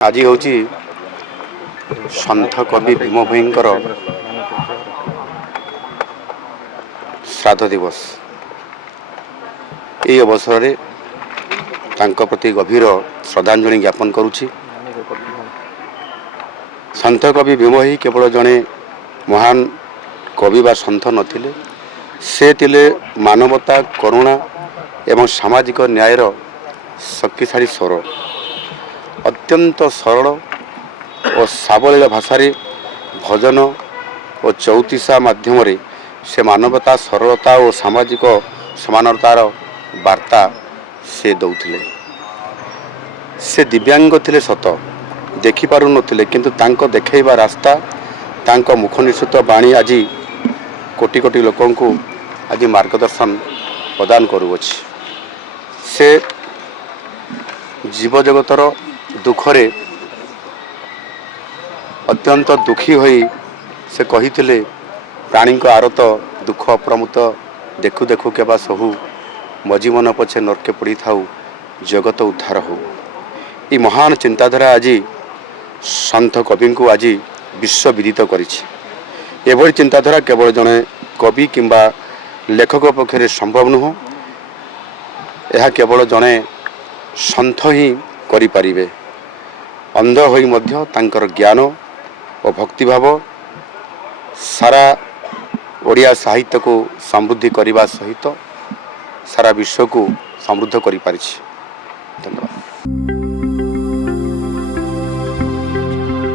आज हूँ सन्थ कवि भीम भईंकर श्राद्ध दिवस। ये अवसर में तांको प्रति गभीर श्रद्धांजलि ज्ञापन करुछि। सन्थ कवि भीम ही केवल जड़े महान कवि बा सन्थ नथिले, से तिले मानवता, करुणा एवं सामाजिक न्यायर शक्तिशाली स्वर। अत्यंत सरल और सावलील भाषा भजन और चौतीसा माध्यम से मानवता, सरलता और सामाजिक समानतार वार्ता से दौथिले। से दिव्यांग थिले सत, देखि पारु नथिले, किंतु तांको देखैबा रास्ता, तांको मुख निसृत बाणी आज कोटि कोटि लोकंकु आज मार्गदर्शन प्रदान करुअछि। से जीव जगतर दुखरे अत्यंत दुखी होई से कहिथिले, प्राणी को आरत दुख अप्रमुत देखु देखु केबा सहु, मजी मन पछे नरके पड़ी थाउ, जगत उद्धार हो। ये महान चिंताधारा आज सन्थ कवि को आज विश्व विदित करिछि। एभली चिंताधारा केवल जड़े कवि किंबा लेखक पक्षरे संभव नुह, यह केवल जड़े सन्थ ही करि परिबे। अंध होई मध्य तांकर ज्ञान और भक्तिभाव सारा ओडिया साहित्य को समृद्धि करने सहित सारा विश्व को समृद्ध करि पारिछि। धन्यवाद।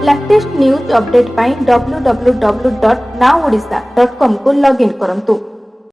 लेटेस्ट न्यूज अपडेट पाई www.nowodisha.com को लॉगिन करंतु।